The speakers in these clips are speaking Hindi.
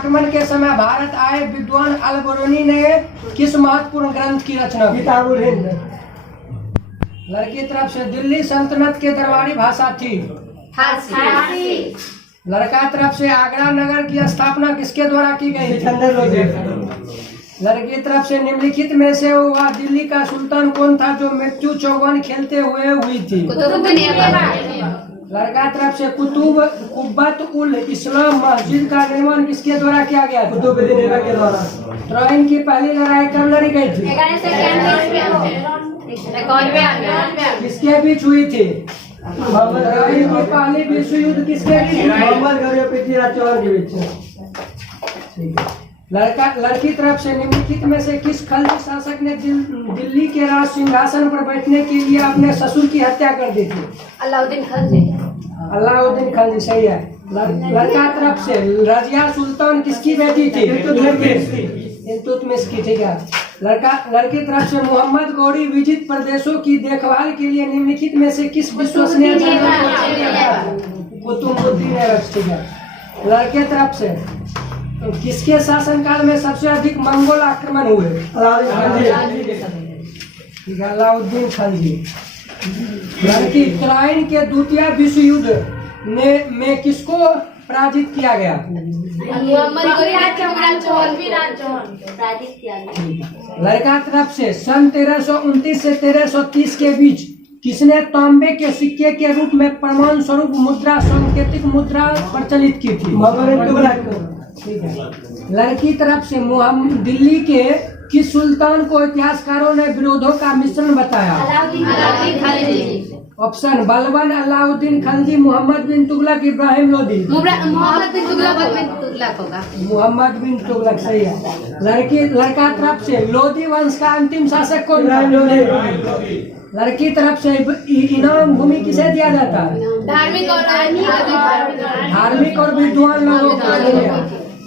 आक्रमण के समय भारत आए विद्वान अल बरूनी ने किस महत्वपूर्ण ग्रंथ की रचना की? लड़की तरफ से दिल्ली सल्तनत के दरबारी भाषा थी फारसी। लड़का तरफ से आगरा नगर की स्थापना किसके द्वारा की गई? लड़की तरफ से निम्नलिखित में से वह दिल्ली का सुल्तान कौन था जो मृत्यु चौवन खेलते हुए हुई थी? लड़का तरफ से कुब्बत उल इस्लाम मस्जिद का निर्माण किसके द्वारा किया गया? कुतुबुद्दीन ऐबक के द्वारा। ट्रोय की पहली लड़ाई कब लड़ी गई थी? किसके बीच हुई थी? ट्रोय की पहली विश्व युद्ध किसके बीच? मोहम्मद गौरी और पृथ्वीराज चौहान के बीच। लड़की तरफ से निम्नलिखित में से किस खलजी शासक ने दिल्ली के राज सिंहासन पर बैठने के लिए अपने ससुर की हत्या कर दी थी? अलाउद्दीन खलजी। अलाउद्दीन खलजी, सही है। लड़का तरफ से रजिया सुल्तान किसकी बेटी थी? इल्तुतमिश की, ठीक है। लड़की तरफ से मोहम्मद गौरी विजित प्रदेशों की देखभाल के लिए निम्नलिखित में से किस विश्वसनीय जनरल को चुना गया? कुतुबुद्दीन ऐबक, ठीक है। लड़के तरफ से किसके शासनकाल में सबसे अधिक मंगोल आक्रमण हुए? ठीक है, अलाउद्दीन खलजी। लड़की ट्रोय के द्वितीय विश्व युद्ध में किसको पराजित किया गया? लड़का तरफ से सन 1329 से 1330 के बीच किसने तांबे के सिक्के के रूप में प्रमाण स्वरूप मुद्रा सांकेतिक मुद्रा प्रचलित की थी? ठीक है। लड़की तरफ से दिल्ली के किस सुल्तान को इतिहासकारों ने विरोधों का मिश्रण बताया? ऑप्शन बलबन, अलाउद्दीन खलजी, मोहम्मद बिन तुगलक, इब्राहिम लोदी। मोहम्मद बिन तुगलक होगा। मोहम्मद बिन तुगलक, सही है। लड़का तरफ से लोदी वंश का अंतिम शासक कौन था? लड़की तरफ से इनाम भूमि किसे दिया जाता है? धार्मिक और विद्वान लोगों को।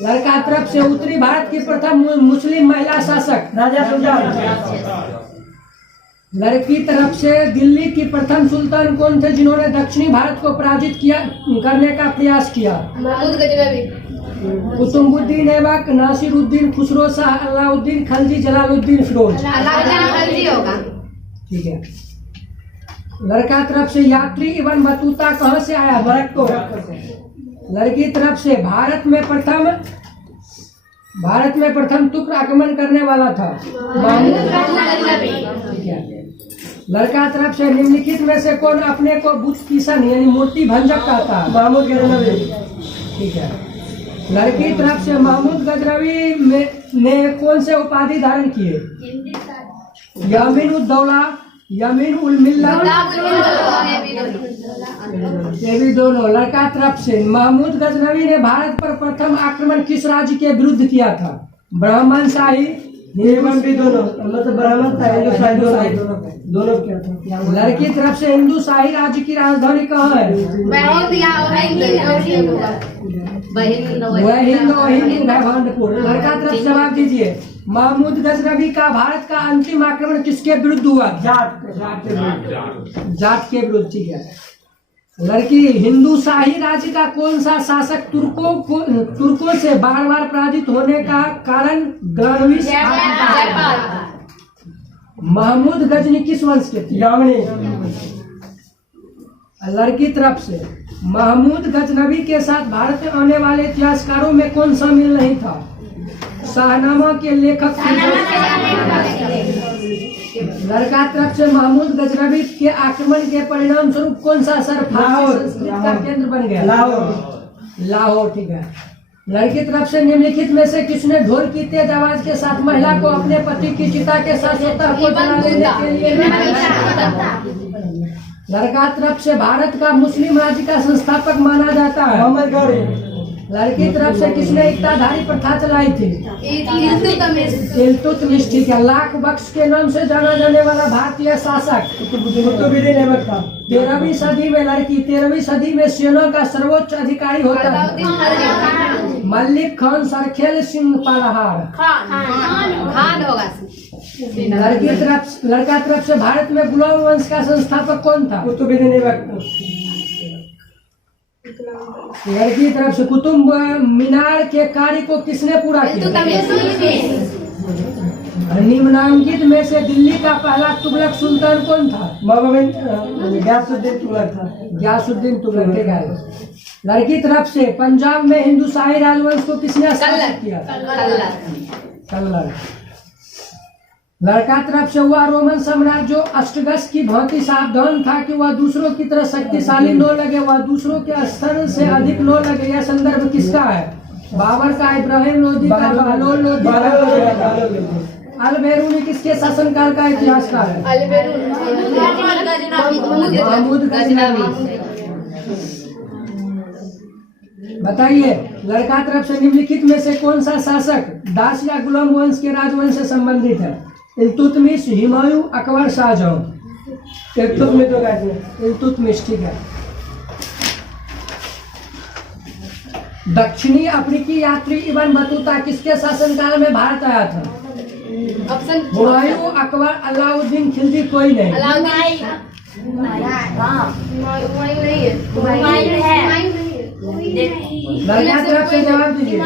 लड़का तरफ से उत्तरी भारत की प्रथम मुस्लिम महिला शासक राजा सुल्तान। लड़की तरफ से दिल्ली की प्रथम सुल्तान कौन थे जिन्होंने दक्षिणी भारत को पराजित करने का प्रयास किया? महमूद गजनवी। कुतुबुद्दीन ऐबक, नासिरुद्दीन खुसरो शाह, अलाउद्दीन खलजी, जलालुद्दीन फिरोज। अलाउद्दीन खलजी होगा। ठीक है। लड़का तरफ से यात्री इब्न बतूता कहाँ से आया? मोरक्को। लड़की तरफ से भारत में प्रथम तुर्क आक्रमण करने वाला था? लड़का तरफ से निम्नलिखित में से कौन अपने को बुत किशन यानी मूर्ति भंजक कहता है? महमूद गजनवी। ठीक है। लड़की तरफ से महमूद गजनवी ने कौन से उपाधि धारण किए? यमीन उद दौला, यमीन उल मिल्लत, ये भी दोनों। लड़का तरफ से महमूद गजनवी ने भारत पर प्रथम आक्रमण किस राज्य के विरुद्ध किया था? ब्राह्मण शाही एवं भी दोनों, मतलब ब्राह्मण था, हिंदू शाही दोनों क्या था? लड़की तरफ से हिंदू शाही राज्य की राजधानी कहाँ है? भावनपुर। लड़का तरफ से जवाब दीजिए। महमूद गजनवी का भारत का अंतिम आक्रमण किसके विरुद्ध हुआ? जाट के विरुद्ध, ठीक है। लड़की हिंदू शाही राज्य का कौन सा शासक तुर्कों से बार बार पराजित होने का कारण ग्रहणवीस? महमूद गजनी किस वंश के थे? यामनी। लड़की तरफ से महमूद गजनवी के साथ भारत में आने वाले इतिहासकारों में कौन शामिल नहीं था? शाहनामा के लेखक। लड़का तरफ से महमूद गजनवी के आक्रमण के परिणाम स्वरूप कौन सा शहर फारसी संस्कृति का केंद्र बन गया? लाहौर, ठीक है। लड़की तरफ से निम्नलिखित में से किसने ढोल की तेज आवाज के साथ महिला को अपने पति की चिता के साथ स्वतः को जला लेने के लिए? लड़का तरफ से भारत का मुस्लिम राज्य का संस्थापक माना जाता है? मोहम्मद गौरी। लड़की तरफ से किसने इक्ताधारी प्रथा चलाई थी? इल्तुतमिश, ठीक है। लाख बख्श के नाम से जाना जाने वाला भारतीय शासक कुतुबुद्दीन ऐबक था। 13वीं सदी में लड़की 13वीं सदी में सेना का सर्वोच्च अधिकारी होता है? मलिक खान, सरखेल सिंह, पालाहार। खान होगा। लड़का तरफ से भारत में गुलाम वंश का संस्थापक कौन था? कुतुबुद्दीन ऐबक। लड़की तरफ से कुतुब मीनार के कार्य को किसने पूरा किया? निम्नांकित में से दिल्ली का पहला तुगलक सुल्तान कौन था? गयासुद्दीन तुगलक था। गयासुद्दीन तुगलक के गाय। लड़की तरफ से पंजाब में हिंदू शाही राजवंश को किसने स्थापित किया? कल्लर। लड़का तरफ से वह रोमन साम्राज्य जो अष्टगस की भांति सावधान था कि वह दूसरों की तरह शक्तिशाली न लगे, वह दूसरों के स्तर से अधिक न लगे, यह संदर्भ किसका है? बाबर का, इब्राहिम लोदी का, बहलोल लोदी का। अल-बेरूनी किसके शासनकाल का इतिहासकार है? महमूद गजनवी। बताइए, लड़का तरफ से निम्नलिखित में से कौन सा शासक दास या गुलाम वंश के राजवंश से संबंधित है? इल्तुतमिश, हुमायूं, अकबर, शाहजहां। इल्तुतमिश, ठीक है। दक्षिणी अफ्रीकी यात्री इब्न बतूता किसके शासनकाल में भारत आया था? हुमायूं, अकबर, अलाउद्दीन खिलजी, कोई नहीं। लड़का तरफ से जवाब दीजिए।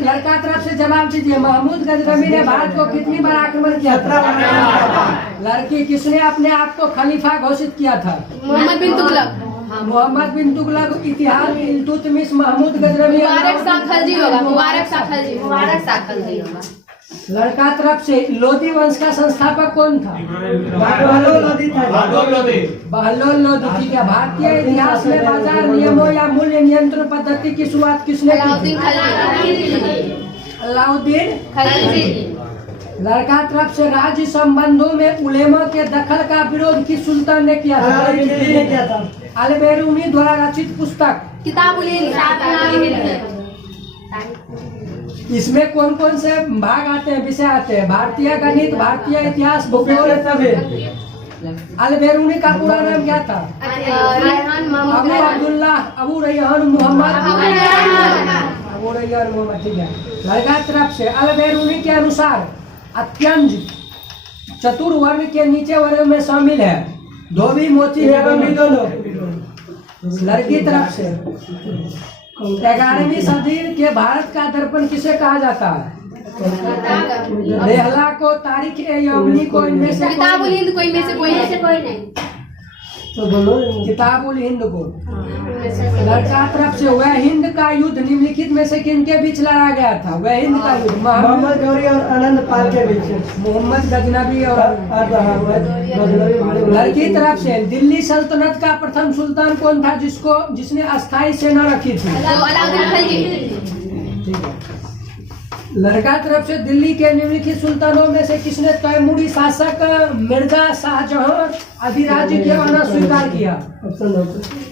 लड़का तरफ से जवाब दीजिए। महमूद गजनवी ने भारत को कितनी बार आक्रमण किया था? लड़की किसने अपने आप को खलीफा घोषित किया था? मोहम्मद बिन तुगलक। मोहम्मद बिन तुगलक। इतिहास इल्तुतमिश, महमूद गजनवी। मुबारक शाह खलजी होगा। मुबारक शाह खलजी होगा। लड़का तरफ से लोदी वंश का संस्थापक कौन था? बहलोल लोदी, ठीक है। भारतीय इतिहास में बाजार नियमों या मूल्य नियंत्रण पद्धति की शुरुआत किसने की? अलाउद्दीन खिलजी। लड़का तरफ से राज्य संबंधों में उलेमा के दखल का विरोध किस सुल्तान ने किया था? अल-बेरूनी द्वारा रचित पुस्तक किताबुल हिंद। इसमें कौन कौन से भाग आते हैं, विषय आते हैं? भारतीय गणित, भारतीय इतिहास, भूगोल, सभी। अल-बेरूनी का पूरा नाम क्या था? अबू अब्दुल्लाह, अबू रैहान मोहम्मद, अबू रैहान मोहम्मद, ठीक है। लड़का तरफ से अल-बेरूनी के अनुसार अत्यंत चतुर्वर्ण के नीचे वर्ग में शामिल है धोबी, मोची एवं दोनों। लड़की तरफ से 11वीं सदी के भारत का दर्पण किसे कहा जाता है? रेहला को, तारीख ए यौमनी को, इनमें से किताबुल हिंद को, इनमें से कोई नहीं। तो बोलो किताबुल हिंद को। लड़का तरफ से वह हिंद का युद्ध निम्नलिखित में से किनके बीच लड़ा गया था? वह हिंद का युद्ध मोहम्मद गौरी और आनंद पाल के बीच। मोहम्मद गजनवी और लड़की तरफ से दिल्ली सल्तनत का प्रथम सुल्तान कौन था जिसने अस्थायी सेना रखी थी? अलाउद्दीन खिलजी। ठीक है। लड़का तरफ से दिल्ली के निम्नलिखित सुल्तानों में से किसने तैमूरी शासक मिर्जा शाहजहां अधिराज्य के आना स्वीकार किया?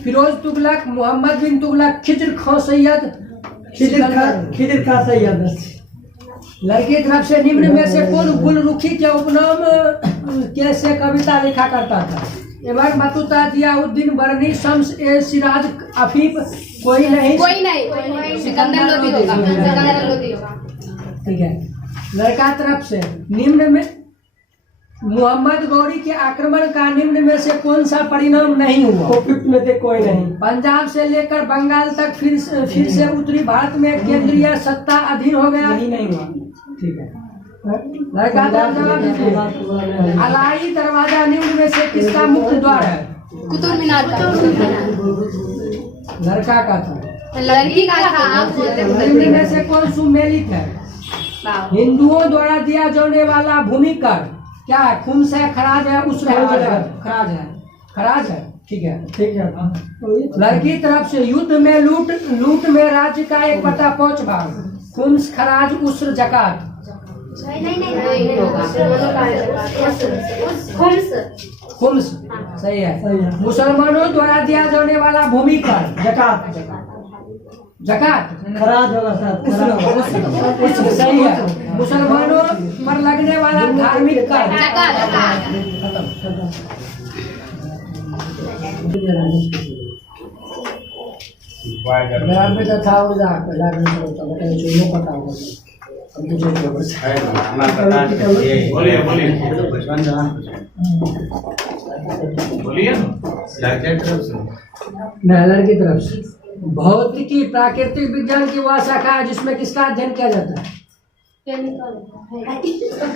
फिरोज तुगलक, मोहम्मद बिन तुगलक, खिजर खां सैयद, खिदिर खां सैयद। लड़की तरफ से निम्न में से कौन गुलरुखी के उपनाम कैसे कविता लिखा करता था? इब्न बतूता, जियाउद्दीन बरनी, शम्स ए सिराज, अफीफ, कोई नहीं। सिकंदर लोदी होगा। ठीक है। लड़का तरफ से निम्न में मोहम्मद गौरी के आक्रमण का निम्न में से कौन सा परिणाम नहीं हुआ? में से कोई नहीं। पंजाब से लेकर बंगाल तक फिर से उत्तरी भारत में केंद्रीय सत्ता अधीन हो गया? नहीं हुआ। ठीक है। लड़का तरफ जवाब दीजिए। अलाई दरवाजा निम्न में से किसका मुख्य द्वार है? कुतुब मीनार का। लड़का का था। लड़की का था। निम्न में से कौन सुमेलित है? हिंदुओं द्वारा दिया जाने वाला भूमि कर क्या है? खुम्स है, खराज है, उसर है? खराज है। ठीक है। लड़की तरफ से युद्ध में लूट में राज्य का 1/5 भाग, खुम्स, खराज, उसर, जकात। खुम्स सही है। मुसलमानों द्वारा दिया जाने वाला भूमि कर जकात खराज होगा सर। सही है। मुसलमानों पर लगने वाला धार्मिक कर था। बोलिए बोलिए बोलिए नहलर की तरफ से भौतिकी प्राकृतिक विज्ञान की वह शाखा है जिसमें किसका अध्ययन किया जाता है?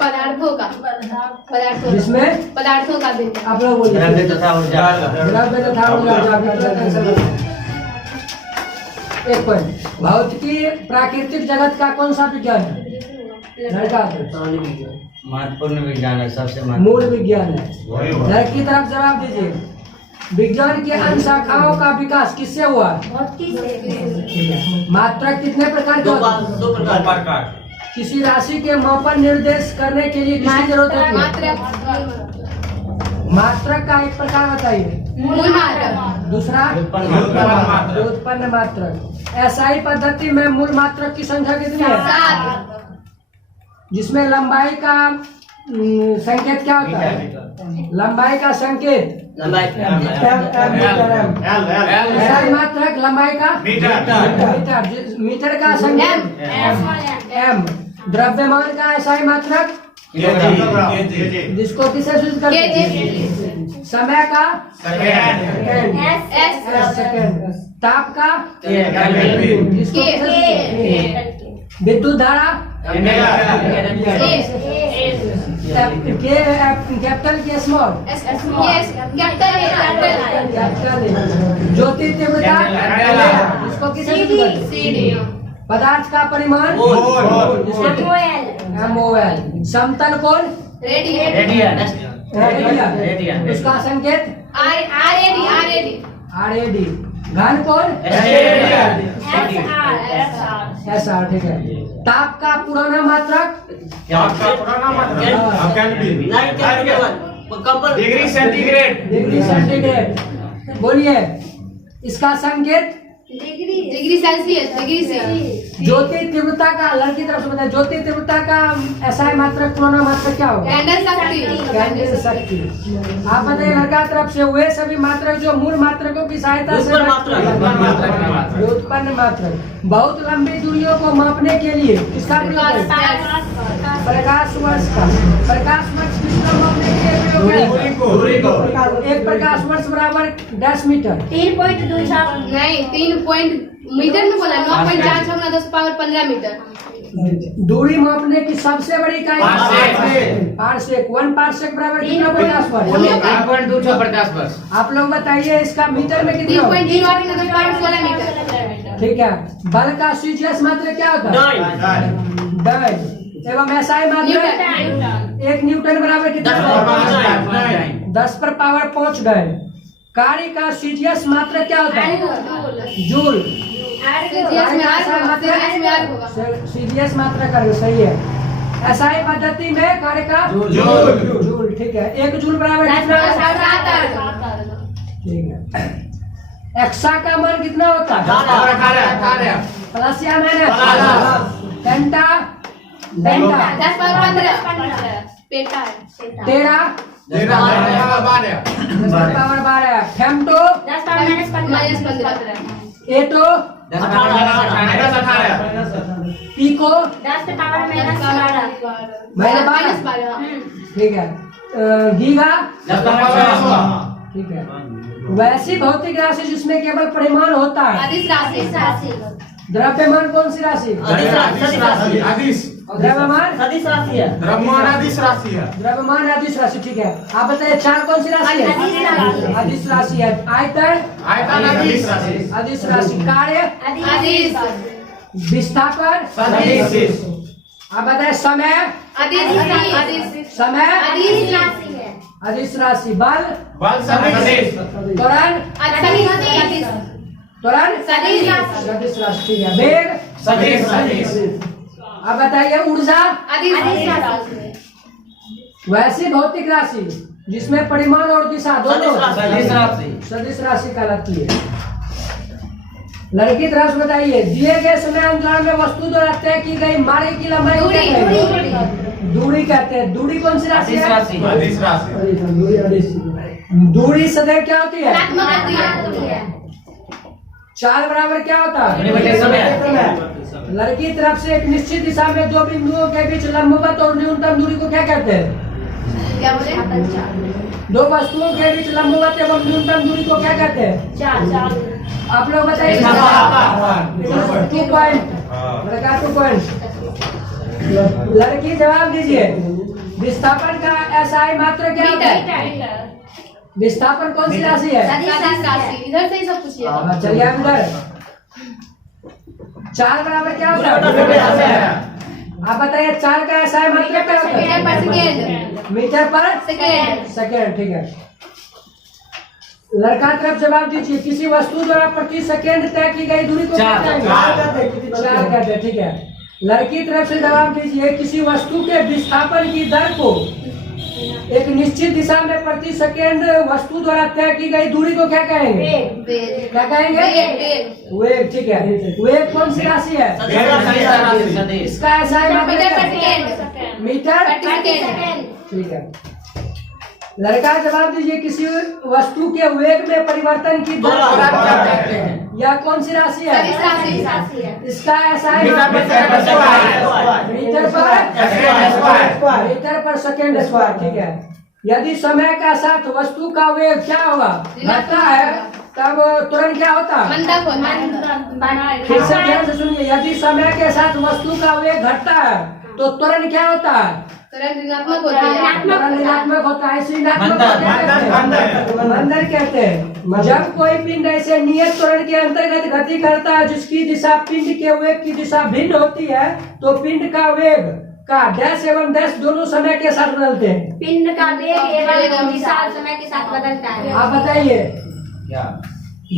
पदार्थों का पदार्थों जिसमें पदार्थों का भी आप लोग बोलिए द्रव्य तथा ऊर्जा द्रव्य तथा ऊर्जा एक पॉइंट। भौतिकी प्राकृतिक जगत का कौन सा विज्ञान है? लड़का महत्वपूर्ण विज्ञान है, सबसे मूल विज्ञान है। लड़की की तरफ जवाब दीजिए। विज्ञान की अन्य शाखाओं का विकास किससे हुआ? मात्रक कितने प्रकार के होते हैं? दो प्रकार किसी राशि के मापन निर्देश करने के लिए किसकी जरूरत होती है? मात्रक का एक प्रकार बताइए। मूल मात्रक दूसरा व्युत्पन्न मात्रक। एसआई पद्धति में मूल मात्रक की संख्या कितनी है? 7 जिसमें लंबाई का संकेत क्या होता है? लंबाई का संकेत एसआई मात्रक लंबाई का मीटर का संकेत एम। द्रव्यमान का एसआई मात्रक जिसको किसे सूचित करते हैं? समय का सेकेंड। ताप का जिसको किसे सूचित करते हैं? विद्युत धारा कैपिटल के स्मॉल कैपिटल। ज्योति तीव्रता जिसको किसे सूचित करते हैं? पदार्थ का परिमाण MOL। समतल कोण रेडियन। उसका संकेत RAD। घन कोण SR। ठीक है। ताप का पुराना मात्रक डिग्री सेंटीग्रेड। Degree centigrade. बोलिए इसका संकेत डिग्री सेल्सियस डिग्री से ज्योति तीव्रता का लड़की तरफ से बताए। ज्योति तीव्रता का एसआई मात्रक पुराना मात्रक क्या होगा? कैंडल शक्ति कैंडल शक्ति। आप बताइए लड़का तरफ से वे सभी मात्रक जो मूल मात्रकों की सहायता से व्युत्पन्न मात्रक। बहुत लंबी दूरियों को मापने के लिए किसका प्रयोग है? प्रकाश वर्ष का। प्रकाश वर्ष किसको मापने के लिए प्रयोग है? एक प्रकाश वर्ष बराबर 10 मीटर। 3 पॉइंट मीटर में बोला 9.4 10 पावर 15 मीटर। दूरी मापने की सबसे बड़ी इकाई पार्सेक। 1 पार्सेक बराबर कितना प्रकाश वर्ष? 1.250 वर्ष। आप लोग बताइए इसका मीटर में कितना होगा? 3.3 10 पावर 16 मीटर। ठीक है। बल का सीजीएस मात्रक क्या होता है? 9 एवं एसआई मात्रक 1 न्यूटन बराबर कितना? 10 पर पावर 5 9। कार्य का सीजीएस मात्रक क्या होता है? जूल। सीजीएस मात्रक कार्य सही है। एसआई पद्धति में कार्य का जूल। ठीक है। 1 जूल बराबर कितना? ठीक है। एक्सा का मान कितना होता है? प्लस या माइनस? पेंटा 10 power 15 PETA 13 power 12। Femto 10 power -15 एटो 18 पीको -12। ठीक है। गीगा ठीक है। वैसी भौतिक राशि जिसमें केवल परिमाण होता है। अदिश राशि द्रव्यमान कौन सी राशि? द्रव्यमान द्रव्यमान अदिश राशि। ठीक है। आप बताइए चार कौन सी राशि है? अदिश राशि है। आयतन अदिश राशि। कार्य विस्थापन। आप बताइए समय समय अदिश राशि। बल त्वरण सदिश राशि। ठीक है। वेग अब बताइए ऊर्जा वैसी भौतिक राशि जिसमें परिमाण और दिशा दोनों सदिश राशि कहलाती है। लड़की तरफ से बताइए दिए गए समय अंतराल में वस्तु द्वारा तय की गई मार्ग की लंबाई को दूरी कहते हैं। दूरी कौन सी राशि है? दूरी सदैव क्या होती है? 4 बराबर क्या होता है? लड़की तरफ से एक निश्चित दिशा में दो बिंदुओं के बीच लंबवत और न्यूनतम दूरी को क्या कहते हैं? क्या बोले? दो वस्तुओं के बीच लंबवत एवं न्यूनतम दूरी को क्या कहते हैं? आप लोग बताइए। 2 पॉइंट, लड़का 2 पॉइंट। लड़की जवाब दीजिए। विस्थापन का एसआई मात्रा क्या होता है? विस्थापन कौन सी राशि है? इधर से ही सब पूछिए। चलिए आप इधर। 4 बराबर क्या होता है? आप बताइए 4 का एसआई मात्रा क्या होता मीटर पर है? सेकेंड। मीटर पर सेकेंड। सेकेंड, ठीक है। लड़का तरफ जवाब दीजिए। किसी वस्तु द्वारा प्रति सेकेंड तय की गई दूरी को क्या कहेंगे? 4 कहते हैं, ठीक है। लड़की तरफ से जवाब दीजिए। किसी वस्तु के विस्थापन की दर को एक निश्चित दिशा में प्रति सेकेंड वस्तु द्वारा तय की गई दूरी को क्या कहेंगे? क्या कहेंगे? वेग, ठीक है। वेग कौन सी राशि है? इसका एसआई मात्रा मीटर क्या पर है? सेकेंड। मीटर, प्रति सेकेंड। ठीक है। लड़का जवाब दीजिए। किसी वस्तु के वेग में परिवर्तन की दर यह कौन सी राशि है? इसका एसआई मीटर पर सेकेंड स्क्वायर, ठीक है। यदि समय का साथ वस्तु का वेग क्या होगा? घटता है, तब तुरंत क्या होता है? मंदक होता फिर से ध्यान से सुनिए। यदि समय के साथ वस्तु का वेग घटता है तो त्वरण क्या होता है? तुरंत ऋणात्मक होती है। त्वरण ऋणात्मक होता है, इसे ऋणात्मक मंदन कहते हैं। जब कोई पिंड ऐसे नियत त्वरण के अंतर्गत गति करता है जिसकी दिशा पिंड के वेग की दिशा भिन्न होती है तो पिंड का वेग का डैश एवं डैश दोनों समय के साथ बदलते हैं। पिंड का वेग एवं दिशा समय के साथ बदलता है। आप बताइए।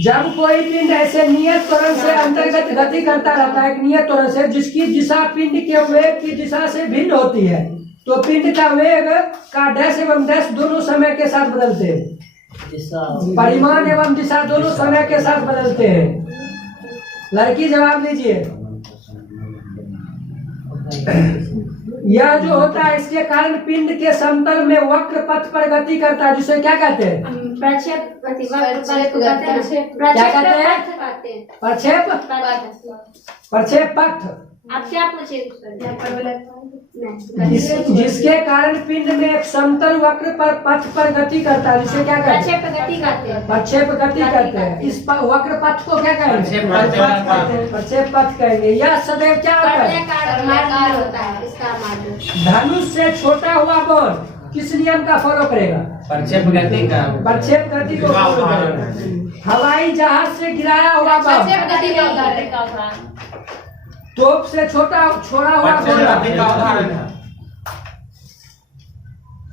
जब कोई पिंड ऐसे नियत त्वरण से अंतर्गत गति करता रहता है, एक नियत त्वरण से जिसकी दिशा पिंड के वेग की दिशा से भिन्न होती है तो पिंड का वेग का डैश एवं डैश दोनों समय के साथ बदलते हैं। परिमाण एवं दिशा दोनों समय के साथ बदलते हैं। लड़की जवाब दीजिए। यह जो होता है इसके कारण पिंड के समतल में वक्र पथ पर गति करता है जिसे क्या कहते हैं? प्रक्षेप प्रक्षेप पथ। आप क्या पूछे? जिसके कारण पिंड में एक समतल वक्र पर पथ पर गति करता है जिसे क्या कहते हैं? प्रक्षेप गति करते हैं। प्रक्षेप गति करते हैं। इस वक्र पथ को क्या कहेंगे? प्रक्षेप पथ कहेंगे। यह सदैव क्या होता है? होता है इसका मार्ग। धनुष से छोटा हुआ बॉल किस नियम का फॉलो करेगा? प्रक्षेप गति का। प्रक्षेप गति को फॉलो करेगा। हवाई जहाज से गिराया हुआ बॉल प्रक्षेप गति का उदाहरण। तोप से छोड़ा हुआ गोला।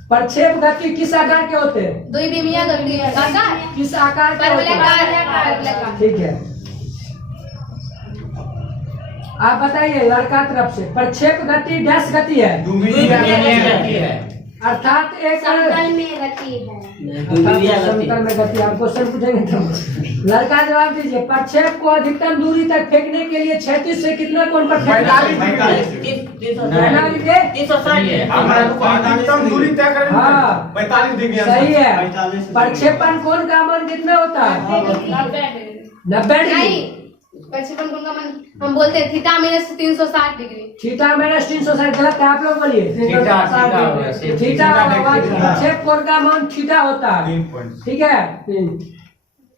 प्रक्षेप गति किस आकार के होते हैं? द्विविमीय गति आकार। किस आकार के होते हैं? परवलयाकार। ठीक है। आप बताइए लड़का तरफ से। प्रक्षेप गति डैश गति है, अर्थात एक समतल में गति है। समतल में गति। आप क्वेश्चन पूछेंगे तो लड़का जवाब दीजिए। प्रक्षेप को अधिकतम दूरी तक फेंकने के लिए 36 से कितना कोण पर फेंकना? हाँ, 45 डिग्री। सही है। प्रक्षेपण कोण का मान कितना होता है? 90 डिग्री। नहीं, प्रक्षेपण कोण का मान हम बोलते हैं theta minus 360 degree. Theta minus 360 गलत है। आप लोग बोलिए थीटा थीटा। प्रक्षेप कोण का मान थीटा होता है, ठीक है।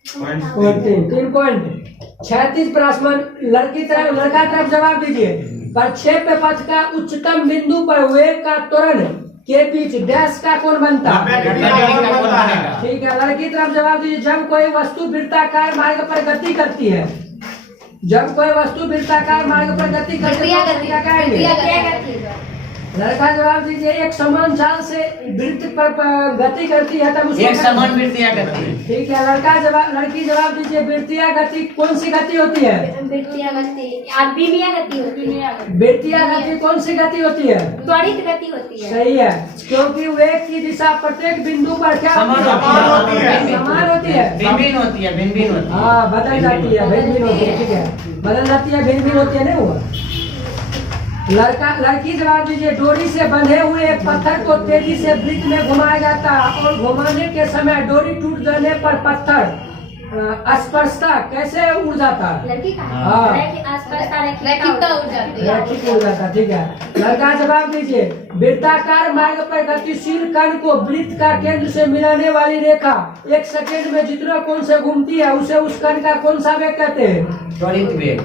3 पॉइंट 36 प्रश्न। लड़का तरफ जवाब दीजिए। प्रक्षेप पथ का उच्चतम बिंदु पर वेग का त्वरण के बीच डैश का कोण बनता है? ठीक है। लड़की तरफ जवाब दीजिए। जब कोई वस्तु वृत्ताकार मार्ग पर गति करती है, जब कोई वस्तु वृत्ताकार मार्ग पर गति करती है तो क्या कहेंगे? लड़का जवाब दीजिए। एक समान चाल से वृत्त पर गति करती है तब उसको एक समान वृत्तियाँ गति। ठीक है। लड़की जवाब दीजिए। वृत्तीय गति कौन सी गति होती है? वृत्तीय गति अद्विमीय गति होती है। वृत्तीय गति कौन सी गति होती है? त्वरित गति होती है। सही है, क्योंकि वेग की दिशा प्रत्येक बिंदु पर क्या समान होती है? समान होती है। भिन्न होती है, भिन्न होती है। हाँ, बदल जाती है, भिन्न होती है। ठीक है, बदल जाती है, भिन्न होती है। नहीं हुआ। लड़की जवाब दीजिए। डोरी से बंधे हुए एक पत्थर को तेजी से वृत्त में घुमाया जाता है और घुमाने के समय डोरी टूट जाने पर पत्थर स्पर्शता कैसे उड़ जाता है? लड़की का हाँ। लड़की अस्पष्टता रैखिकता उड़ जाती है। रैखिक उड़ जाता, ठीक है। लड़का जवाब दीजिए। वृत्ताकार मार्ग पर गतिशील कण को वृत्त का केंद्र से मिलाने वाली रेखा 1 सेकेंड में जितना कोण से घूमती है उसे उस कण का कौन सा वेग कहते हैं? त्वरित वेग।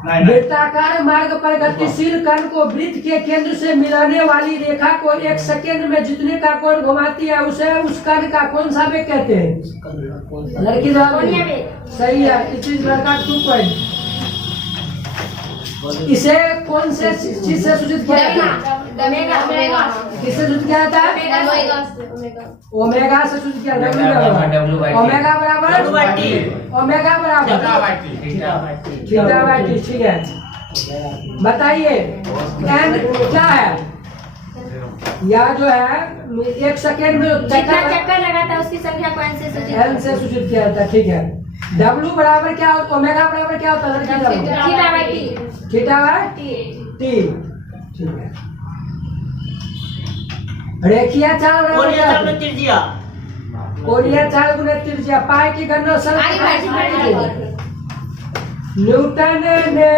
वृत्ताकार मार्ग पर गतिशील कण को वृत्त के केंद्र से मिलाने वाली रेखा को 1 सेकेंड में जितने का कोण घुमाती है उसे उस कण का कौन सा वेग कहते हैं? लड़की जवाब कोणीय दीजिए। वेग। सही है, इट इज लड़का 2 पॉइंट। इसे कौन से चीज से सूचित किया जाता है? ओमेगा किससे सूचित किया जाता है? ओमेगा से सूचित किया जाता है। ओमेगा बराबर ओमेगा बराबर थीटा बाई टी, ठीक है। बताइए एन क्या है? या जो है 1 सेकेंड में जितना चक्कर लगाता है उसकी संख्या को n से सूचित एन से सूचित किया जाता है, ठीक है। डब्ल्यू बराबर क्या होता है? ओमेगा बराबर क्या होता है? Theta by T. Theta by T, ठीक है। रेखीय चाल बराबर क्या होता है? कोणीय चाल गुने त्रिज्या। पाई की गणना सरल न्यूटन ने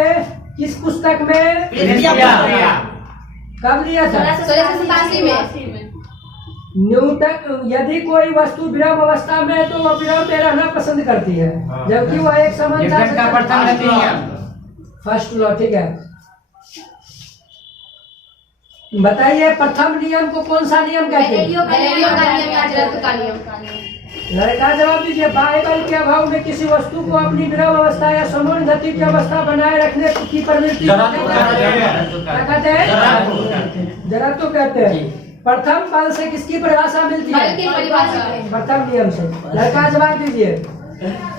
किस पुस्तक में कब लिया था? 1687 में। न्यूटन यदि कोई वस्तु विराम अवस्था में है तो वह विराम में रहना पसंद करती है, जबकि वह एक समान न्यूटन का प्रथम नियम। फर्स्ट लॉ, ठीक है। बताइए प्रथम नियम को कौन सा नियम कहते हैं? गैलीलियो का नियम या जड़त्व का नियम। लड़का जवाब दीजिए। बाह्य बल के अभाव में किसी वस्तु को अपनी विराम अवस्था या समान गति की अवस्था बनाए रखने की प्रवृत्ति क्या कहते हैं? जड़त्व कहते हैं। प्रथम बल से किसकी परिभाषा मिलती है? बल की परिभाषा। प्रथम नियम से। लड़का जवाब दीजिए।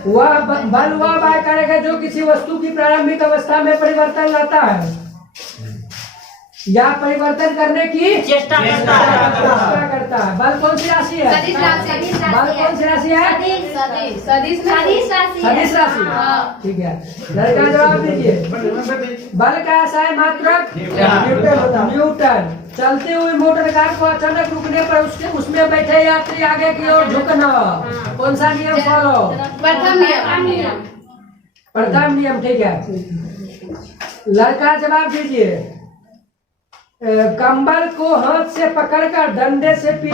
वह बल वह बाय करेगा जो किसी वस्तु की प्रारंभिक अवस्था में परिवर्तन लाता है या परिवर्तन करने की चेष्टा करता है। बल कौन सी राशि है? सदिश राशि। बल कौन सी राशि है? सदिश सदिश राशि, ठीक है। लड़का जवाब दीजिए। बल का सहायक मात्रक न्यूटन। चलते हुए मोटर कार को अचानक रुकने पर उसमें बैठे यात्री आगे की ओर झुकना, कौन सा नियम फॉलो? प्रथम नियम। प्रथम नियम, ठीक है। लड़का जवाब दीजिए। कंबल को हाथ से पकड़कर डंडे से ठीक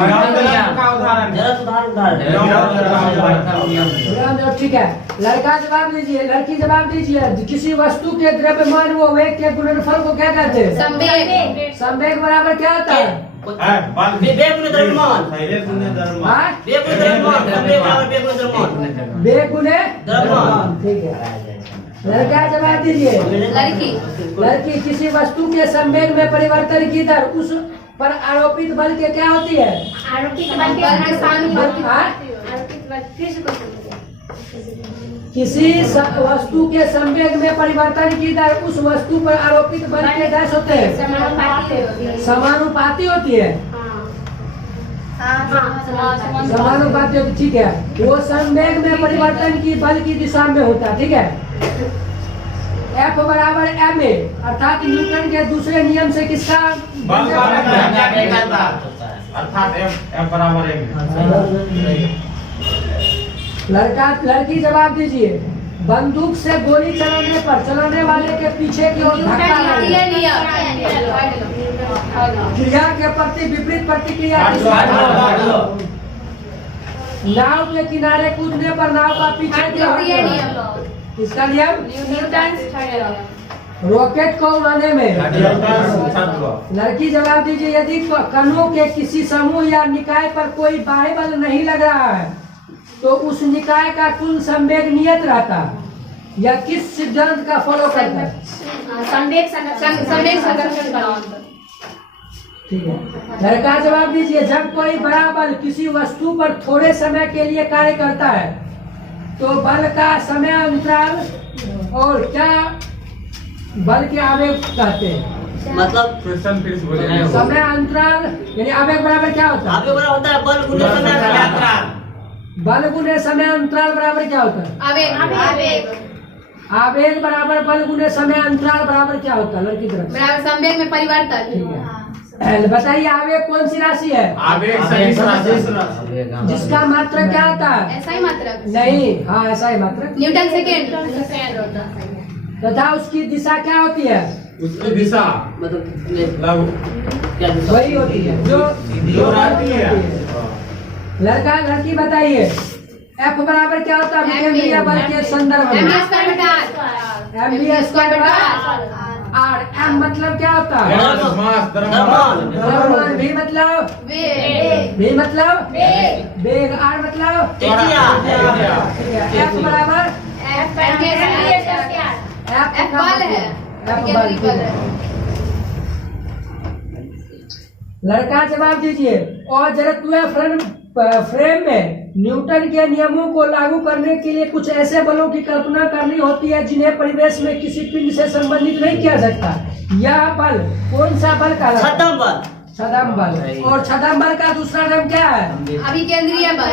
है। लड़का जवाब दीजिए। लड़की जवाब दीजिए। किसी वस्तु के द्रव्यमान व वेग के गुणनफल को क्या कहते हैं? संवेग। संवेग बराबर क्या होता है? वेग गुणे द्रव्यमान, ठीक है। लड़का जवाब दीजिए। लड़की किसी वस्तु के संवेग में परिवर्तन की दर उस पर आरोपित बल के क्या होती है? आरोपित बल के किसी वस्तु के संवेग में परिवर्तन की दर उस वस्तु पर आरोपित बल के डैश होते हैं? समानुपाती होती है। समानुपाती होती, ठीक है। वो संवेग में परिवर्तन की बल की दिशा में होता है, ठीक है। F बराबर ma, अर्थात न्यूटन के दूसरे नियम से किसका लड़की जवाब दीजिए। बंदूक से गोली चलाने पर चलाने वाले के पीछे की ओर धक्का लगना क्रिया के प्रति विपरीत प्रतिक्रिया। नाव के किनारे कूदने पर नाव का पीछे की ओर इसका नियम। रॉकेट को उड़ाने में। लड़की जवाब दीजिए। यदि कणों के किसी समूह या निकाय पर कोई बाह्य बल नहीं लग रहा है तो उस निकाय का कुल संवेग नियत रहता है, या किस सिद्धांत का फॉलो करता है? संवेग संरक्षण का। ठीक है। लड़का जवाब दीजिए। जब कोई बड़ा बल किसी वस्तु पर थोड़े समय के लिए कार्य करता है तो बल का समय अंतराल और क्या बल के आवेग कहते हैं? मतलब समय अंतराल यानी आवेग बराबर क्या होता है? आवेग बराबर होता है बल गुने समय अंतराल। बल गुने समय अंतराल बराबर क्या होता है? आवेग। आवेग बराबर बल गुने समय अंतराल बराबर क्या होता है? लड़की तरफ बराबर संवेग में परिवर्तन। ठीक है। बताइए आवेग कौन सी राशि है आवेग सदिश राशि। जिसका मात्रक क्या होता है? ऐसा ही मात्रक। नहीं, हाँ ऐसा ही मात्रक। Newton second. तथा उसकी दिशा क्या होती है? उसकी दिशा लघु वही होती है जो आती है। लड़का लड़की बताइए एफ बराबर क्या होता है केंद्रीय बल के संदर्भ में? mv स्क्वायर बटा r। mv स्क्वायर बटा r। m मतलब क्या होता है? द्रव्यमान। v मतलब वेग। v मतलब वेग। r मतलब तेजिया। ठीक है। f बराबर f बल है। F बल, ठीक है। लड़का जवाब दीजिए। और जड़त्वीय फ्रेम में न्यूटन के नियमों को लागू करने के लिए कुछ ऐसे बलों की कल्पना करनी होती है जिन्हें परिवेश में किसी पिंड से संबंधित नहीं किया सकता। यह बल कौन सा बल का? छद्म बल। छद्म बल। और छद्म बल का दूसरा नाम क्या है? अभिकेंद्रीय बल।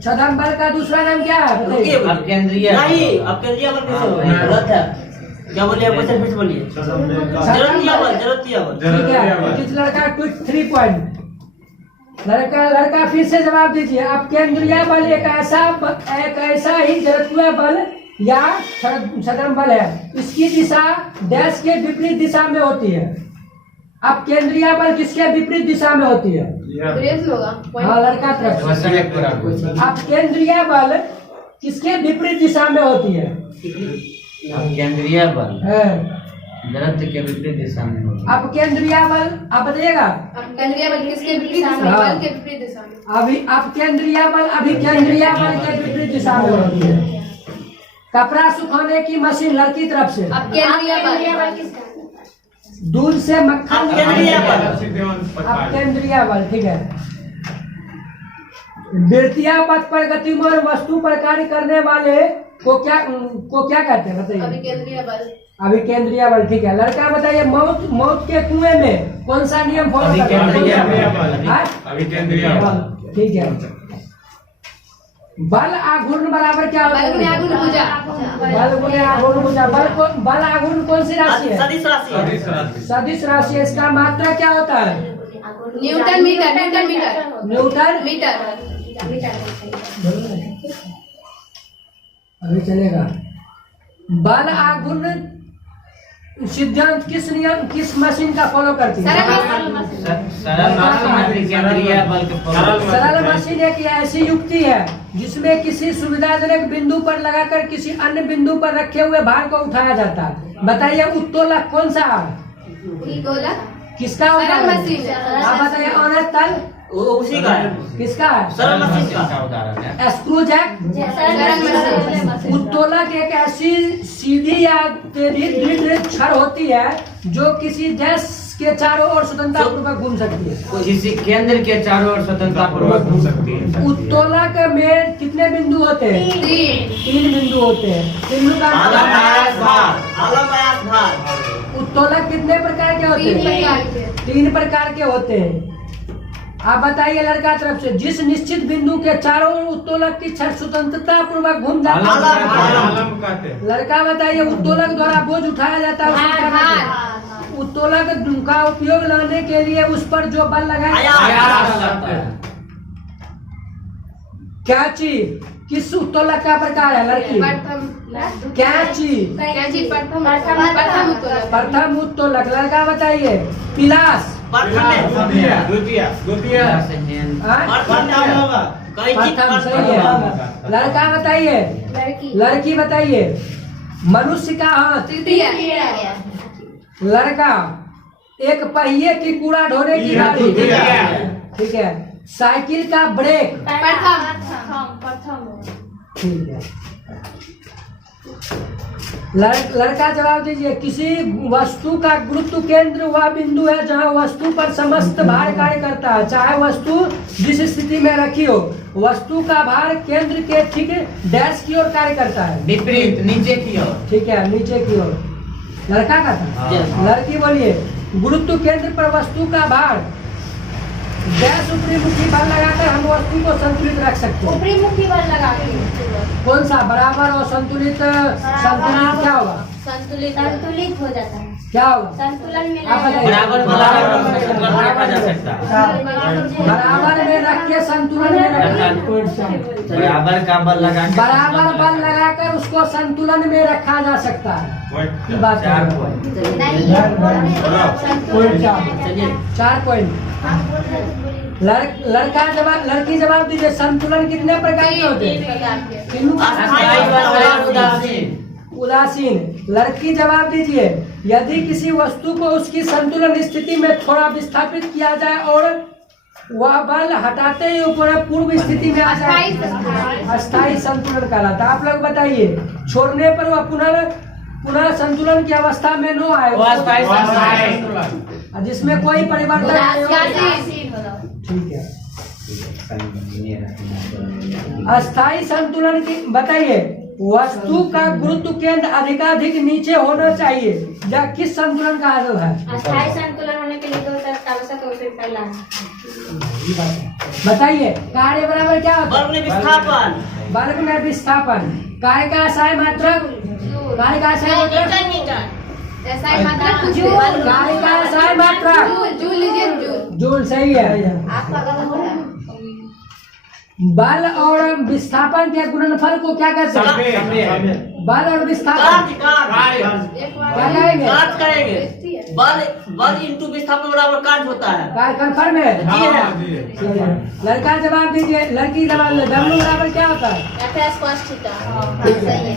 छद्म बल का दूसरा नाम क्या है? बताइए। अब केंद्रीय नहीं, अब केंद्रीय बल कैसे होगा? गलत है। क्या बोलिए आप? क्वेश्चन फिर से बोलिए। जरूरतीय बल। जरूरतीय बल। ठीक है। किस लड़का क्विक 3 पॉइंट। लड़का फिर से जवाब दीजिए। अब केंद्रीय बल एक ऐसा ही जड़त्वीय बल या छद्म बल है। इसकी दिशा डैश के विपरीत दिशा में होती है। अब केंद्रीय बल किसके विपरीत दिशा में होती है? रेस में होगा। हाँ, लड़का तरफ से। अब केंद्रीय बल किसके विपरीत दिशा में होती है? केंद्रीय बल है। जड़त्व के विपरीत दिशा में होगा। अब केंद्रीय बल आप बताइएगा। अब केंद्रीय बल किसके विपरीत दिशा में? बल के विपरीत दिशा में। अभी अब केंद्रीय बल केंद्रीय बल के विपरीत दिशा में होती है। कपड़ा सुखाने की मशीन लड़की तरफ से। अब केंद्रीय बल दूध से मक्खन। केंद्रीय बल। अब केंद्रीय बल, ठीक है। वृत्तीय पथ पर गतिमान वस्तु पर कार्य करने वाले को क्या कहते हैं? बताइए। अभिकेंद्रीय बल। अभी केंद्रीय बल, ठीक है। लड़का बताइए मौत के कुएं में कौन सा नियम फॉलो करते हैं? अभिकेंद्रीय बल। ठीक है। बल आघूर्ण बराबर क्या होता है? बल गुणा आघूर्ण भुजा। बल गुणा आघूर्ण भुजा। बल आघूर्ण कौन सी राशि है? सदिश राशि है। सदिश राशि। सदिश राशि है। इसका मात्रा क्या होता है? Newton metre. Newton metre. Newton metre. अभी चलेगा। बल आघूर्ण सिद्धांत किस मशीन का फॉलो करती है? सरल मशीन। सरल मशीन केंद्रीय बल के सरल मशीन एक ऐसी युक्ति है जिसमें किसी सुविधाजनक बिंदु पर लगाकर किसी अन्य बिंदु पर रखे हुए भार को उठाया जाता है। बताइए उत्तोलक कौन सा? उत्तोलक किसका सरल उदाहरण? मशीन। आप बताइए। अनंत तल उसी का है। किसका है? सरल मशीन का। उदाहरण है। Screw jack. सरल मशीन। उत्तोलक एक ऐसी सीधी या दृढ़ छड़ होती है जो किसी डैश के चारों ओर स्वतंत्रता पूर्वक घूम सकती है। किसी केंद्र के चारों ओर स्वतंत्रता पूर्वक घूम सकती है। उत्तोलक में कितने बिंदु होते हैं? 3 बिंदु होते हैं। बिंदु का आलम आयास भार। आलम आयास भार। उत्तोलक कितने प्रकार के होते 3 हैं? प्रकार के। 3 प्रकार के होते हैं। आप बताइए लड़का तरफ से। जिस निश्चित बिंदु के चारों ओर उत्तोलक की छड़ स्वतंत्रता पूर्वक घूम जाती है। आलम कहते हैं। लड़का बताइए उत्तोलक द्वारा बोझ उठाया जाता है उसको क्या कहते हैं? उत्तोलक का उपयोग लाने के लिए उस पर जो बल लगाया आयास। कैंची किस उत्तोलक का प्रकार है? लड़की। प्रथम। कैंची कैंची प्रथम उत्तोलक। प्रथम उत्तोलक। लड़का बताइए। पिलास। द्वितीय। हाँ? प्रथम होगा। कई चीज प्रथम सही है। लड़का बताइए। लड़की बताइए। मनुष्य का हाथ। तृतीय। लड़का एक पहिए की कूड़ा ढोने की गाड़ी। ठीक है। साइकिल का ब्रेक। प्रथम। ठीक है। लड़का जवाब दीजिए। किसी वस्तु का गुरुत्व केंद्र वह बिंदु है जहां वस्तु पर समस्त भार कार्य करता है, चाहे वस्तु जिस स्थिति में रखी हो। वस्तु का भार केंद्र के ठीक डैश की ओर कार्य करता है। विपरीत नीचे की ओर। ठीक है, नीचे की ओर। लड़का का था। लड़की बोलिए। गुरुत्व केंद्र पर वस्तु का भार डैश ऊपरी मुट्ठी बल लगाकर हम वस्तु को संतुलित रख सकते हैं। ऊपरी मुट्ठी बल लगा के कौन सा बराबर और संतुलित? संतुलित क्या होगा? संतुलित हो जाता है, क्या होगा? संतुलन में आप बताइए। बराबर बराबर रखा जा सकता है। बराबर में रख के संतुलन में रखा, बराबर का बल लगा के बराबर बल लगाकर उसको संतुलन में रखा जा सकता है। ये बात चार है। पॉइंट। नहीं, पॉइंट चार। चलिए 4 पॉइंट। लड़का जवाब, लड़की जवाब दीजिए। संतुलन कितने प्रकार के होते हैं? तीनों। अस्थायी वर्तमान उदासीन। उदासीन। लड़की जवाब दीजिए। यदि किसी वस्तु को उसकी संतुलन स्थिति में थोड़ा विस्थापित किया जाए और वह बल हटाते ही ऊपर पूर्व स्थिति में आ जाए, अस्थायी संतुलन कहलाता है। आप लोग बताइए, छोड़ने पर वह पुनः संतुलन की अवस्था में न आए, वो अस्थायी संतुलन। जिसमें कोई परिवर्तन नहीं हो। ठीक है। अस्थायी संतुलन की बताइए। वस्तु का गुरुत्व केंद्र अधिकाधिक नीचे होना चाहिए, या किस संतुलन का आदर है? अस्थायी संतुलन होने के लिए 2 तर्क आवश्यक है, उसमें पहला है। बताइए। कार्य बराबर क्या होता है? वर्ग में विस्थापन। वर्ग में विस्थापन। कार्य का असाय मात्रक? कार्य का असाय मात्रक? ऐसा ही मात्रक कुछ कार्य का असाय मात्रक? जूल लीजिए, जूल। जूल सही है। आपका गलत है। बल और विस्थापन के गुणनफल को क्या कहते हैं? बल और विस्थापन क्या कहेंगे? कार्य करेंगे। बल इंटू विस्थापन बराबर कार्य होता है। कार्य कन्फर्म है। लड़का जवाब दीजिए। लड़की जवाब दे। डब्ल्यू बराबर क्या होता है? सही है।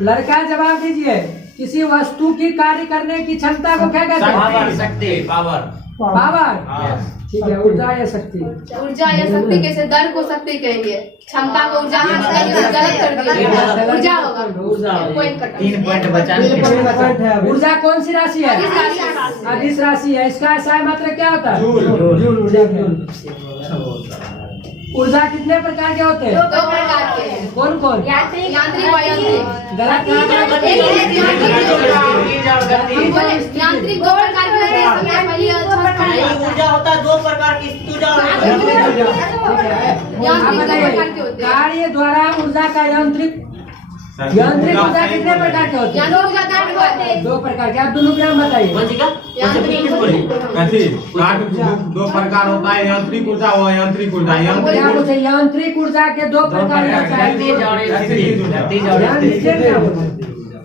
लड़का जवाब दीजिए। किसी वस्तु की कार्य करने की क्षमता को क्या कहते हैं? पावर, शक्ति, पावर। पावर। ठीक है। ऊर्जा या शक्ति? ऊर्जा या शक्ति कैसे? दर को शक्ति कहेंगे, क्षमता को ऊर्जा। गलत कर दिए। ऊर्जा होगा। पॉइंट कटा। 3 पॉइंट बचा। ऊर्जा कौन सी राशि है? अदिश राशि है। इसका असाय मात्रक क्या होता है? जूल। ऊर्जा कितने प्रकार के होते हैं? 2 प्रकार के हैं। कौन कौन? यांत्रिक व अयांत्रिक। गलत। यांत्रिक 2 प्रकार के होते हैं। ऊर्जा होता है 2 प्रकार की। कार्य द्वारा ऊर्जा का यांत्रिक ऊर्जा कितने प्रकार के होते हैं? 2 प्रकार के। आप दोनों ग्राम बताइए। कथी? दो प्रकार होता है, यांत्रिक ऊर्जा और अयांत्रिक ऊर्जा। यांत्रिक ऊर्जा के 2 प्रकार होता है।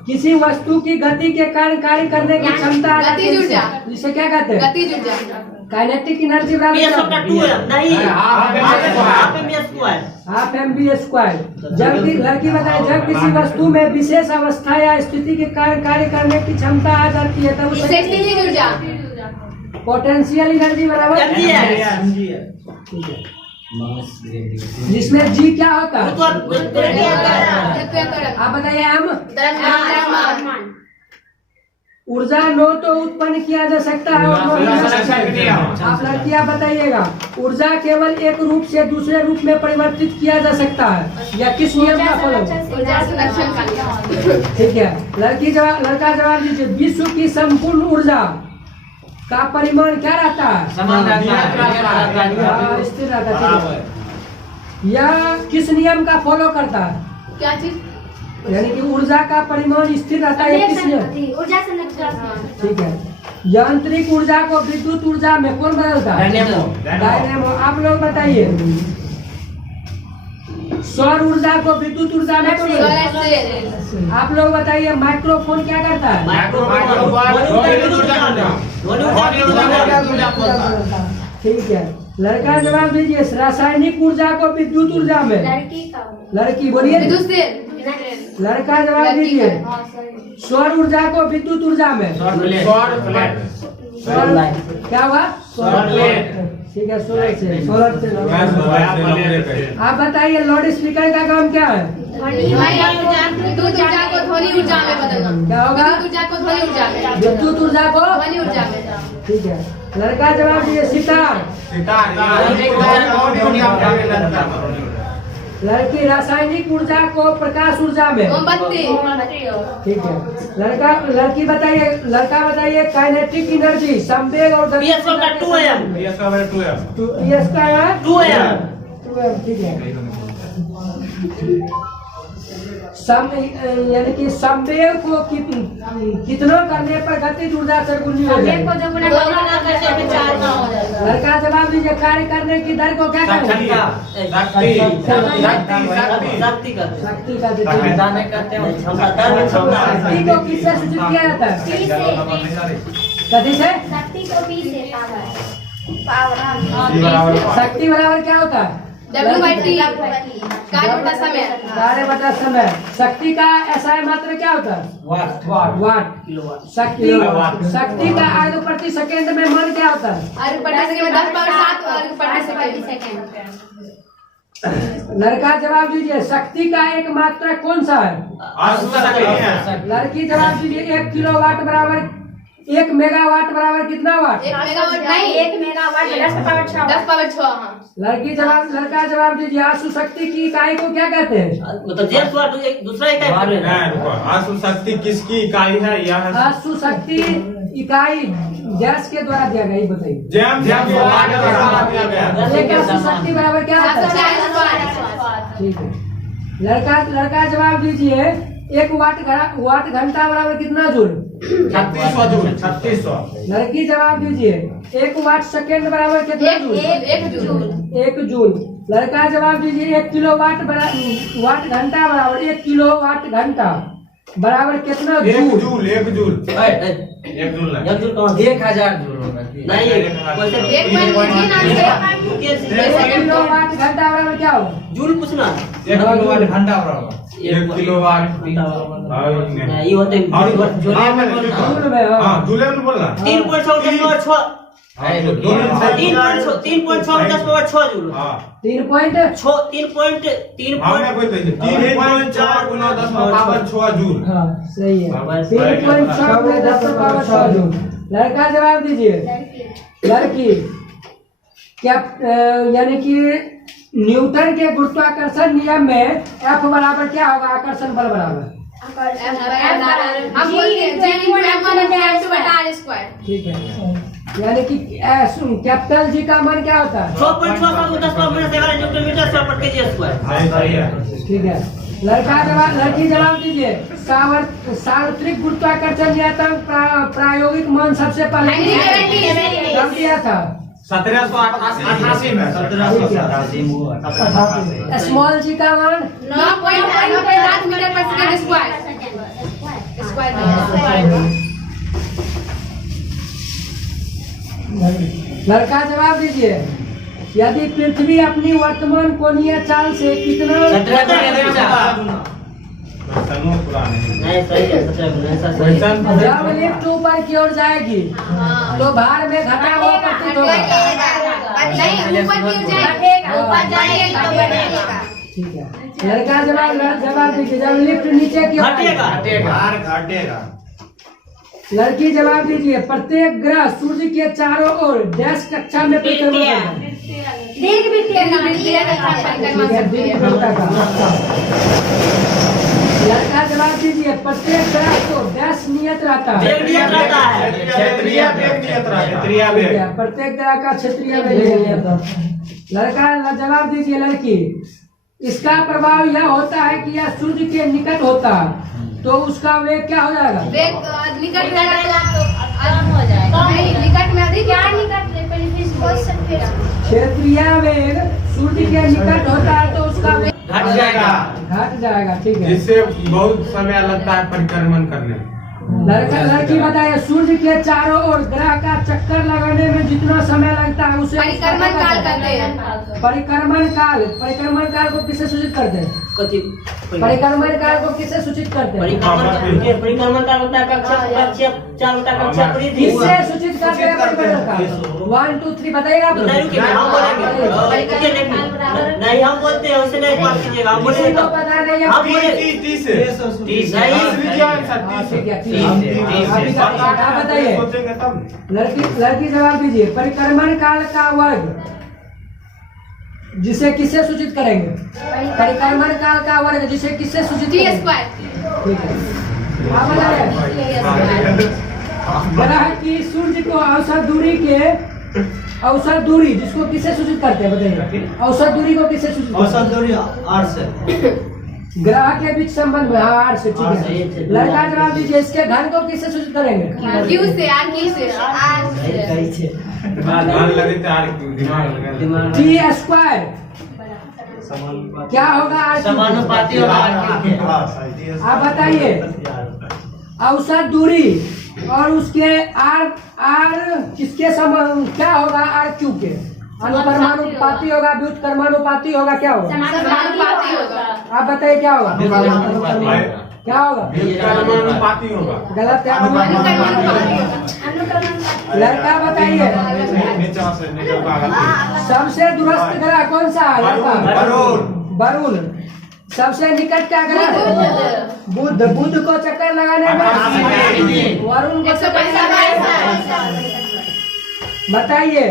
किसी वस्तु की गति के कारण कार्य करने की क्षमता आ जाती है। गतिज ऊर्जा। जिसे क्या कहते हैं? गतिज ऊर्जा। काइनेटिक एनर्जी बराबर हाफ mv²। जब लड़की बताए, जब किसी वस्तु में विशेष अवस्था या स्थिति के कारण कार्य करने की क्षमता आ जाती है तब उसे स्थितिज ऊर्जा। पोटेंशियल एनर्जी बराबर MG है। ठीक है। जिसमें जी क्या होता है? आप बताइए। एम ऊर्जा नो तो उत्पन्न किया जा सकता है और नो नहीं हो सकता है। आप लड़कियां बताइएगा। ऊर्जा केवल एक रूप से दूसरे रूप में परिवर्तित किया जा सकता है, या किस नियम का फॉलो? ऊर्जा संरक्षण का नियम। ठीक है। लड़का जवाब दीजिए। विश्व की संपूर्ण ऊर्जा का परिमाण क्या रहता है? समान रहता है। स्थिर रहता है। यह किस नियम का फॉलो करता है? क्या चीज? यानी कि ऊर्जा का परिमाण स्थिर रहता है, किस नियम? ऊर्जा संरक्षण। ठीक है। यांत्रिक ऊर्जा को विद्युत ऊर्जा में कौन बदलता है? डायनेमो। आप लोग बताइए। सौर ऊर्जा को विद्युत ऊर्जा में कौन बदलता है? आप लोग बताइए। माइक्रोफोन क्या करता है? ठीक है। लड़का जवाब दीजिए। रासायनिक ऊर्जा को विद्युत ऊर्जा में? लड़की बोलिए। लड़का जवाब दीजिए। सौर ऊर्जा को विद्युत ऊर्जा में? क्या हुआ? ठीक है। सोलर से। आप बताइए। लाउड स्पीकर का काम क्या है? विद्युत ऊर्जा को ध्वनि ऊर्जा में बदलना। क्या होगा? विद्युत ऊर्जा को ध्वनि ऊर्जा में। विद्युत ऊर्जा को ध्वनि ऊर्जा में। ठीक है। लड़का जवाब दीजिए। सितार। लड़की रासायनिक ऊर्जा को प्रकाश ऊर्जा में? मोमबत्ती। ठीक है। लड़की बताइए। लड़का बताइए। काइनेटिक एनर्जी, संवेग और गति। PS का 2M। PS का 2M। ठीक है। सम यानी कि समवेग को कितना करने पर गतिज ऊर्जा सरगुनी हो एक जाएगी? को जो गुना दोनों ना करने पे 4 का हो जाएगा। लड़का जवाब दीजिए, कार्य करने की दर को क्या कहेंगे? शक्ति का शक्ति का देते हैं। करते हैं क्षमता दर में क्षमता शक्ति को किससे सूचित किया जाता है? P से कथी से? शक्ति को P से पावर शक्ति बराबर क्या होता है? W/T कार्य बटा समय। कार्य बटा समय। शक्ति का SI मात्रा क्या होता है? वाट। शक्ति का अर्घ प्रति सेकंड में मान क्या होता है? अर्घ प्रति सेकंड में 10 पावर 7 अर्घ प्रति सेकंड। लड़का जवाब दीजिए, शक्ति का एक मात्रा कौन सा है? लड़की जवाब दीजिए, 1 किलोवाट बराबर 1 मेगावाट बराबर कितना वाट? 1 मेगावाट नहीं, 1 मेगावाट 10 पावर 6 10 पावर 6। हाँ, लड़का जवाब दीजिए, आंसू शक्ति की इकाई को क्या कहते हैं? मतलब जेम्स वाट एक दूसरा इकाई आंसू शक्ति किसकी इकाई है? यह आंसू शक्ति इकाई गैस के द्वारा दिया गया, ये बताइए। जेम्स एक आंसू शक्ति बराबर क्या होता है? 740 वाट। ठीक है। लड़का जवाब दीजिए, 1 वाट घंटा बराबर कितना जूल? 3600 लड़की जवाब दीजिए, 1 वाट सेकेंड बराबर कितना जूल? 1 जूल। 1 जूल। लड़का जवाब दीजिए, 1 किलोवाट वाट घंटा बराबर 1 किलोवाट घंटा बराबर कितना जूल? 1 जूल 1 जूल एक जूल कौन 1000 जूल होगा। नहीं एक पॉइंट किलोवाट घंटा बराबर क्या होगा? जूल पूछना 1 किलोवाट घंटा बराबर 1 किलोवाट ये होते जूल में हाँ। हाँ जूले में बोलना 3.6 3.6 जूल हाँ 3.6 हमने कोई 3.4 गुना 10 पावर 6 जूल। हाँ सही है। 3.6 में 10 पावर 6 जूल। लड़का जवाब दीजिए, लड़की क्या यानी कि न्यूटन के गुरुत्वाकर्षण नियम में F बराबर क्या होगा? आकर्षण बल बराबर। हम बोलते हैं G/1/2/r²। ठीक है। यानी कि कैपिटल जी का मान क्या होता है? 6.6 10 पावर न्यूटन मीटर प्रति केजी स्क्वायर। ठीक है। लड़की जवाब दीजिए, सार्वत्रिक गुरुत्वाकर्षण नियंत्रण प्रायोगिक मान सबसे पहले कब दिया था? 1788 में स्मॉल जी का मान 9.8 मीटर पर सेकंड स्क्वायर। लड़का जवाब दीजिए, यदि पृथ्वी अपनी वर्तमान कोणीय चाल से कितना नहीं सही है 17 गुना जब लिफ्ट ऊपर की ओर जाएगी तो भार में घटा हुआ प्रतीत होगा। नहीं, ऊपर की ओर जाएगा, ऊपर जाएगा। ठीक है। लड़का जवाब दीजिए, जब लिफ्ट नीचे की ओर घटेगा। लड़की जवाब दीजिए, प्रत्येक ग्रह सूर्य के चारों ओर डैश कक्षा में परिक्रमा करता है। लड़का जवाब दीजिए, प्रत्येक ग्रह को डैश नियत रहता है। प्रत्येक ग्रह का क्षेत्रीय वेग नियत रहता है। लड़का जवाब दीजिए, लड़की इसका प्रभाव यह होता है कि यह सूर्य के निकट होता है तो उसका वेग क्या हो जाएगा? वेग निकट रहेगा तो कम हो जाएगा। नहीं, निकट में अधिक क्षेत्रीय वेग सूर्य के निकट होता है तो उसका वेग घट जाएगा। ठीक है। जिससे बहुत समय लगता है परिक्रमण करने में। लड़की बताइए, सूर्य के चारों ओर ग्रह का चक्कर लगाने में जितना समय लगता है उसे परिक्रमण काल कहते हैं। परिक्रमण काल को किससे सूचित करते हैं? परिक्रमण काल को किससे सूचित करते हैं? परिक्रमण काल होता है कक्षा 4 कक्षा परिधि। किससे सूचित करते हैं परिक्रमण काल? 1 2 3 बताइएगा आप लोग। नहीं हम बोलते हैं उसे नहीं बात कीजिएगा। हम बोले किसी को पता नहीं है? हम बोले 30 ठीक है, ठीक है। अभी तक आप बताइए। सोचेंगे तब। लड़की जवाब दीजिए, परिक्रमण काल का वर्ग जिसे किससे सूचित करेंगे? परिक्रमण काल का वर्ग जिसे किससे सूचित T करेंगे? स्क्वायर। ठीक है। आप बताइए, ग्रह की सूर्य को औसत दूरी के औसत दूरी जिसको किससे सूचित करते हैं बताइए, औसत दूरी को किससे सूचित करते औसत दूरी 8 से हैं? ग्रह के बीच संबंध में, हाँ 8 से, ठीक आठ है। से। लड़का जवाब दीजिए, इसके घन को किससे सूचित करेंगे? क्यू से, आर की से, आर से। ध्यान लगे तो यार दिमाग लगा टी स्क्वायर क्या होगा R cube? समानुपाती होगा R के। आप बताइए, औसत दूरी और उसके आर किसके समान क्या होगा? आर क्यू के अनुक्रमानुपाती होगा, व्युत्क्रमानुपाती होगा, क्या होगा? समानुपाती होगा। आप बताइए क्या होगा? क्या होगा? अनुपाती होगा। गलत है। अनुक्रमानुपाती होगा। लड़का बताइए, नीचे से निकल पाएगा। सबसे दूरस्थ ग्रह कौन सा है? लड़का वरुण। सबसे निकट क्या ग्रह है? बुध। बुध को चक्कर लगाने में वरुण को चक्कर बताइए,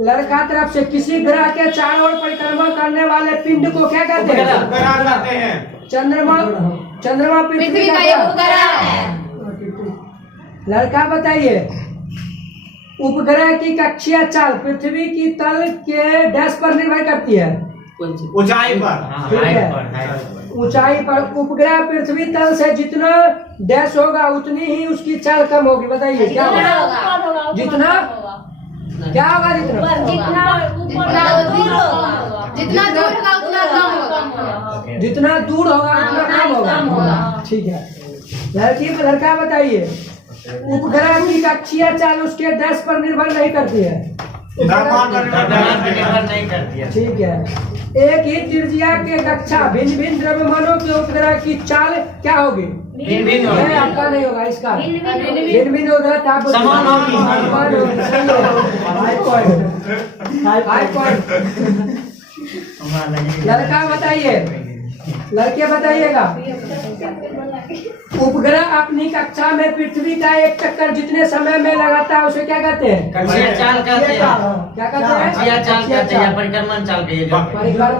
लड़का तरफ से किसी ग्रह के चारों ओर परिक्रमा करने वाले पिंड को क्या कहते हैं? उपग्रह कहते हैं। चंद्रमा। चंद्रमा पृथ्वी पृथ्वी का का क्या? एक उपग्रह है। लड़का बताइए, उपग्रह की कक्षीय चाल पृथ्वी की तल के डैश पर निर्भर करती है। ऊंचाई पर। ठीक है, ऊंचाई पर। उपग्रह पृथ्वी तल से जितना डैश होगा उतनी ही उसकी चाल कम होगी। बताइए क्या होगा? जितना क्या होगा? जितना जितना दूर होगा उतना कम होगा। जितना दूर होगा उतना कम होगा। ठीक है, लड़का बताइए, उपग्रह की कक्षीय चाल उसके डैश पर निर्भर नहीं करती है। नहीं करती है। ठीक है, एक ही त्रिज्या के कक्षा भिन्न भिन्न द्रव्यमानों के उपग्रह की चाल क्या होगी? भिन्न होगी। नहीं, आपका नहीं होगा, इसका भिन्न भिन्न होगा। आप समान होगी। समान होगी, सही है। High point. लड़का बताइए, लड़के बताइएगा, उपग्रह अपनी कक्षा में पृथ्वी का एक चक्कर जितने समय में लगाता है उसे क्या कहते हैं? कक्षीय चाल कहते हैं। क्या कहते हैं? कक्षीय चाल कहते हैं, परिक्रमण चाल कहते हैं। परिक्रमण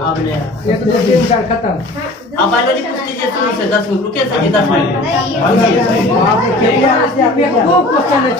आपने 1 2 3 4 खत्म। आप बायोलॉजी पूछ लीजिए शुरू से 10 मिनट रुके सर 10 मिनट। आपने खूब क्वेश्चन है,